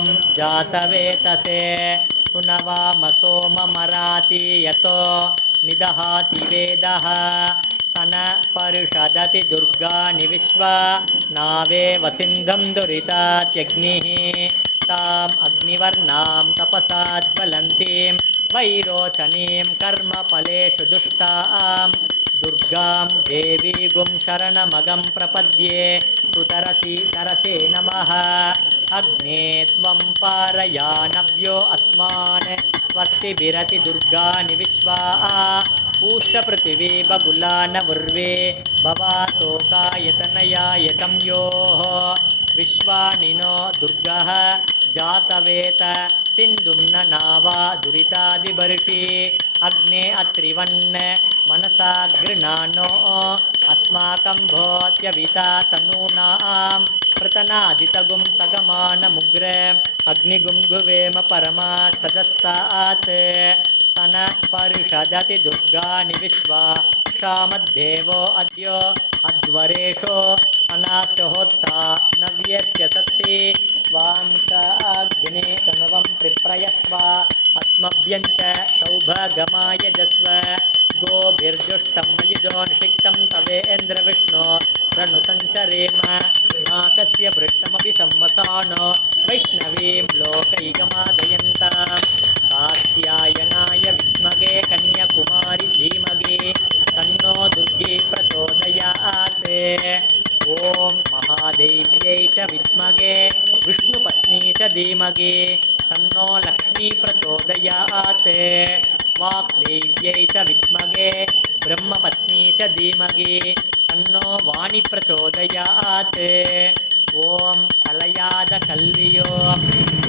ॐ जातवेतसे सुनवामसोममराति यतो निदहाति वेदः सन परिषदति दुर्गानि विश्वा नावे वसिन्धं दुरितात्यग्निः ताम् अग्निवर्णां तपसाज्वलन्तीं वैरोचनीं कर्मफलेषु दुष्टां दुर्गां देवीगुं शरणमगं प्रपद्ये सुतरसी तरसे नमः अग्ने त्वं पारयानव्यो अस्मान् स्वस्तिभिरति दुर्गानि विश्वा पूष्टपृथिवी बगुलान उर्वे भवातोकायतनयायतं योः विश्वानिनो दुर्गः जातवेत सिन्धुं न नावा दुरितादिबर्षि अग्ने अत्रिवन्न मनसा गृणानो अस्माकं भोत्यविता तनूनां पृतनादितगुं सगमानमुग्र अग्निगुं गुवेम परमा सदस्तात् सन परिषदति दुर्गानि विश्वा क्षामद्देवो अद्यो अध्वरेशो अनाथहोत्ता नव्यस्य सत्ति स्वांसाग्ने तनुवं त्रिप्रयस्वा अस्मभ्यञ्च सौभगमाय जस्व गोभिर्जुष्टं मयुजो निषिक्तं तवेन्द्रविष्णो रणुसञ्चरेम नाकस्य पृष्ठमपि संवसानो वैष्णवीं लोकैकमादयन्तां कात्यायनाय विद्महे कन्याकुमारी धीमहि तन्नो दुर्गे प्रचोदयात् ॐ महादेव्यै च विद्महे विष्णुपत्नी च धीमहि तन्नो लक्ष्मी प्रचोदयात् वाग्देव्यै च विद्महे ब्रह्मपत्नी च धीमहि तन्नो वाणी प्रचोदयात् ॐ कलयाद कल्वियो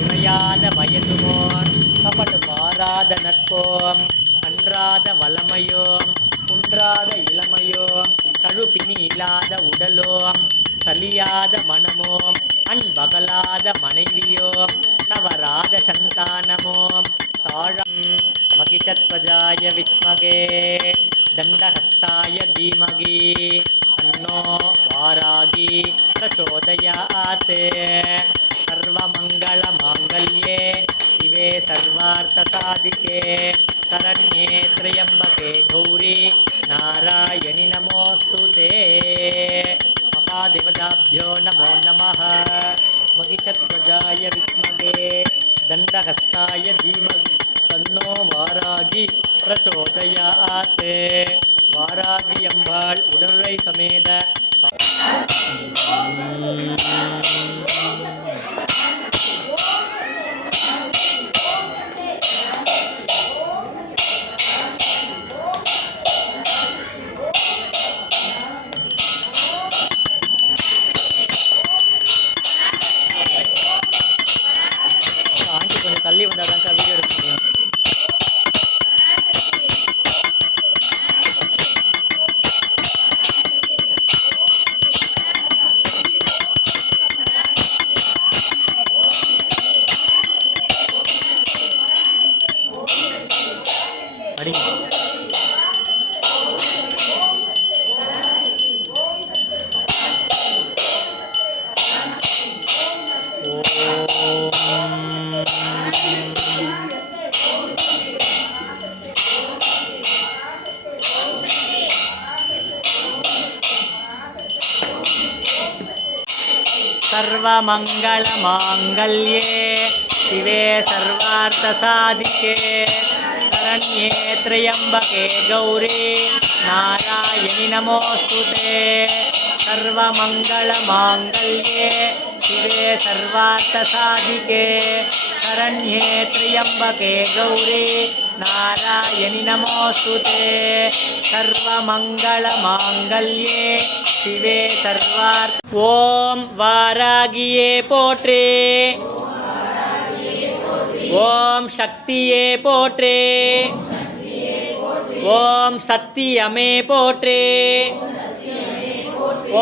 இமையாத வயதுவோம் கபடு மாறாத நட்போம் அன்றாத வளமையோம் குன்றாத இளமையோம் கழுப்பினி இல்லாத உடலோம் சலியாத மனமோம் அன்பகலாத மனைவியோம் தவறாத சந்தானமோம் தாழம் மகிஷத்வஜாய வித்மகே தண்டஹஸ்தாய தீமகி தன்னோ வாராகி பிரச்சோதயாத் सर्वमङ्गलमाङ्गल्ये शिवे सर्वार्थसाधिके शरण्ये त्र्यम्बके गौरी नारायणि नमोऽस्तु ते महादेवताभ्यो नमो नमः महिषध्वजाय विद्महे दण्डहस्ताय धीमहि तन्नो वारागी प्रचोदयात् वारागी अम्बाள் उडनुरै समेत ஆண்டி கொஞ்சம் தள்ளி வந்தாதான்க்கா வீடியோ எடுக்க முடியும். அடிங்க. सर्वमङ्गलमाङ्गल्ये शिवे सर्वार्थसाधिके शरण्ये त्र्यम्बके गौरी नारायणि नमोऽस्तु ते सर्वमङ्गलमाङ्गल्ये शिवे सर्वार्थसाधिके शरण्ये त्र्यम्बके गौरी नारायणि नमोऽस्तु ते सर्वमङ्गलमाङ्गल्ये शिवे सर्वार्थ ओम वारागिये पोट्रे ओम शक्तिये पोट्रे ओम सत्यमे पोट्रे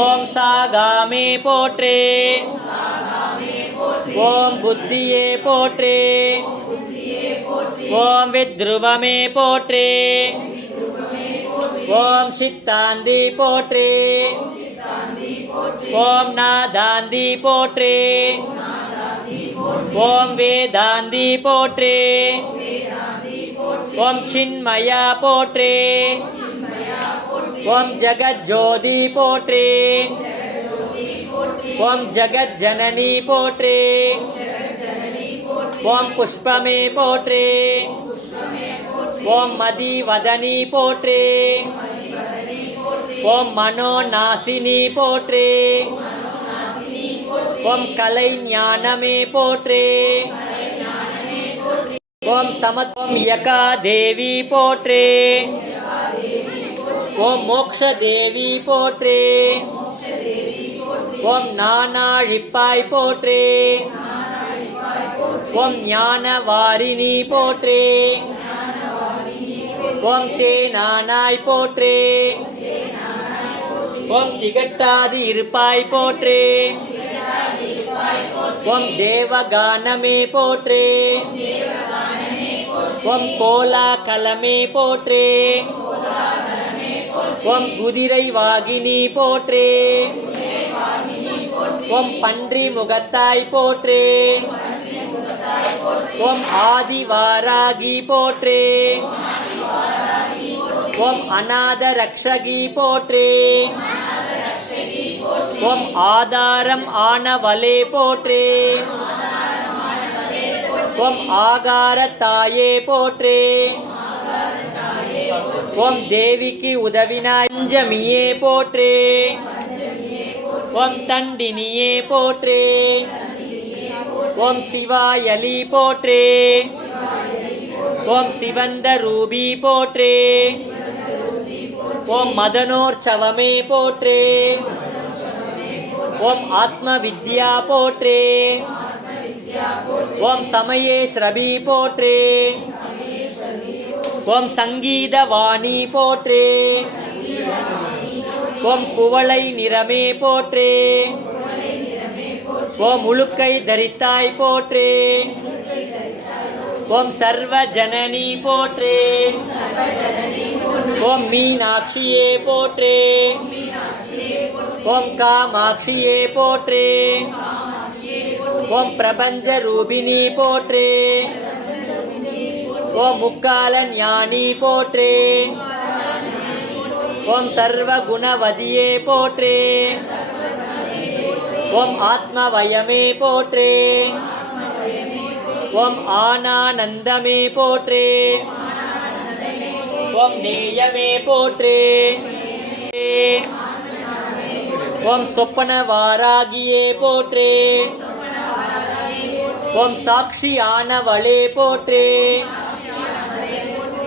ओम सागामे पोट्रे ओम बुद्धिये पोट्रे ओम विद्रुवमे पोट्रे ओम सिक्तांदी पोट्रे ओम नादांदी पोट्रे ஓம் வேதாந்தி போற்றே. ஓம் சின்மயா போற்றே. ஓம் ஜகஜோதி போற்றே. ஓம் ஜகஜனனி போற்றே. ஓம் புஷ்பமே போற்றே. ஓம் மதிவதனி போற்றே. ஓம் மனோநாசினி போற்றே. ஓம் கலை ஞானமே போற்றே. ஓம் சமத்வம் யகா தேவி போற்றே. ஓம் மோக்ஷ தேவி போற்றே. ஓம் நானாழிப்பாய் போற்றே. ஓம் ஞானவாரிணி போற்றே. ஓம் தேனானாய் போற்றே. ஓம் திகட்டாது இருப்பாய் போற்றே. ஓம் தேவகானமே போற்றே. ஓம் கோலாகலமே போற்றே. ஓம் குதிரை வாகினி போற்றே. ஓம் பன்றி முகத்தாய் போற்றே. ஓம் ஆதிவாராகி போற்றே. ஓம் அநாத ரக்ஷகி போற்றே. ஓம் ஆதாரம் ஆனவளே போற்றே. ஓம் ஆகாரத்தாயே போற்றே. ஓம் தேவிக்கு உதவினாய் பஞ்சமியே போற்றே. ஓம் தண்டினியே போற்றே. ஓம் சிவாயலி போற்றே. ஓம் சிவந்த ரூபி போற்றே. ஓம் மதனோற்சவமே போற்றே. ஓம் ஆத்ம வித்யா போற்றே. ஓம் சமயேஸ்ரபி போற்றே. ஓம் சங்கீதவாணி போற்றே. ஓம் குவளை நிறமே போற்றே. ஓம் உலுக்கை தரித்தாய் போற்றே. ஓம் சர்வ ஜனனி போற்றே. ஓம் மீனாட்சியே போற்றே. ஓம் காமாட்சியே போற்றே. ஓம் பிரபஞ்ச ரூபிணி போற்றே. ஓம் முக்கால ஞானி போற்றே. ஓம் சர்வ குணவதியே போற்றே. ஓம் ஆத்மவயமே போற்றே. ஓம் ஆனானந்தமே போற்றே. ஓம் நேயமே போற்றே. ஓம் சொப்பன வாராகியே போற்றே. ஓம் சாட்சி ஆனவளே போற்றே.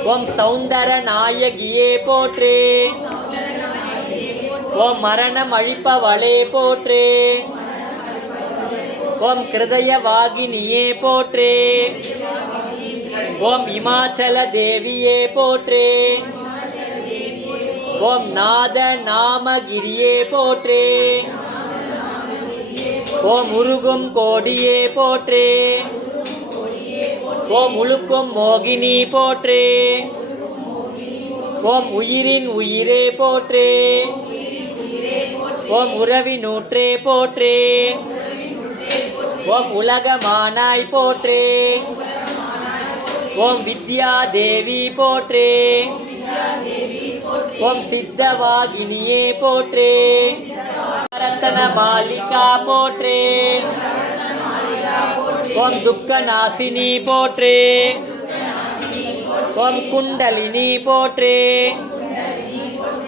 ஓம் சௌந்தர நாயகியே போற்றே. ஓம் மரணம் அழிப்பவளே போற்றே. ஓம் கிருதய வாகினியே போற்றே. ஓம் இமாச்சல தேவியே போற்றே. ஓம் நாத நாமகிரியே போற்றே. ஓம் உருகும் கோடியே போற்றே. ஓம் உழுக்கும் மோகினி போற்றே. ஓம் உயிரின் உயிரே போற்றே. ஓம் உறவினூற்றே போற்றே. ஓம் உலகமானாய் போற்றே. ஓம் வித்யா தேவி போற்றே. ஓம் சித்தவாகினியே போற்றே. ரத்தன மாலிகா போற்றே. ஓம் துக்க நாசினி போற்றே. ஓம் குண்டலினி போற்றே.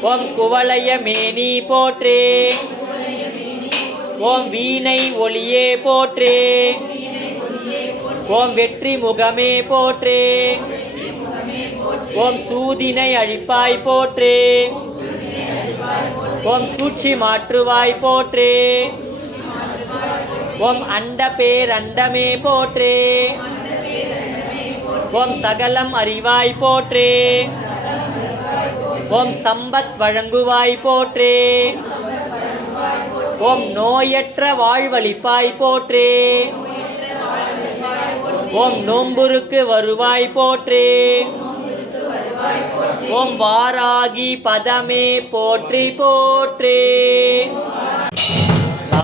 ஓம் குவளைய மேனி போற்றே. ஓம் வீணை ஒளியே போற்றே. ஓம் வெற்றி முகமே போற்றே. ஓம் சூதினை அழிப்பாய் போற்றே. ஓம் சூழ்ச்சி மாற்றுவாய் போற்றே. ஓம் அண்ட பேரண்டமே போற்றே. ஓம் சகலம் அறிவாய் போற்றே. ஓம் சம்பத் வழங்குவாய் போற்றே. ஓம் நோயற்ற வாழ்வளிப்பாய் போற்றே. ஓம் நோம்புருக்கு வருவாய் போற்றே. ஓம் வாராகி பதமே போற்றி போற்றே.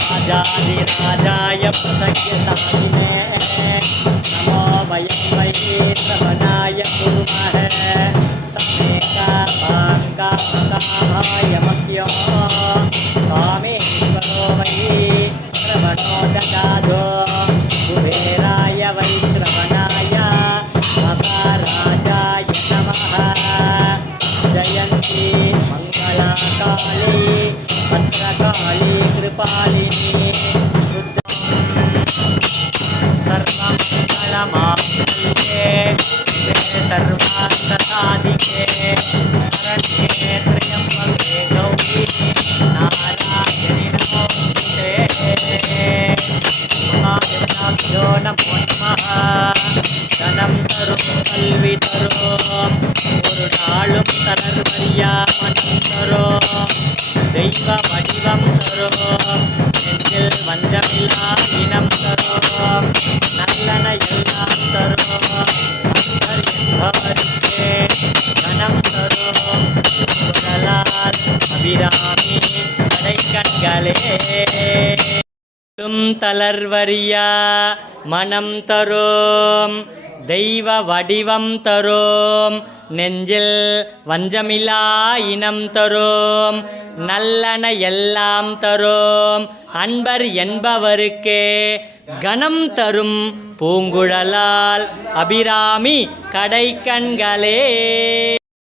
राजाधिराजाय पतयसामिने नमो वयं वै श्रवणाय कुर्मः समेकामाङ्कामकाहाय मह्यो कामेश्वरो वै श्रवणो ददातु कुबेराय वै श्रवणाय महाराजाय नमः जयन्ती मङ्गलाकाली भद्रकाली कृपालिनी सर्वमङ्गलमाङ्गल्ये सर्वार्थसाधिके शरण्ये त्र्यम्बके गौरी नारायणि नमोस्तुते महादेवताभ्यो नमो नमः धनं तरुं कल्वि तरुं ஒரு நாளும் தளர்வறியா மனம் தரும் தெய்வ வடிவம் தரும் நெஞ்சில் வஞ்சமில்லா இனம் தரும் நல்லன எல்லாம் தரும் என்பவருக்கே கணம் தரும் குரலால் அபிராமி கடைக்கண்களே தளர்வறியா மனம் தரும் தெய்வ வடிவம் தரும் நெஞ்சில் வஞ்சமில்லா இனம் தரும் நல்லன எல்லாம் தரும் அன்பர் என்பவருக்கே கணம் தரும் பூங்குழலால் அபிராமி கடைக்கண்களே.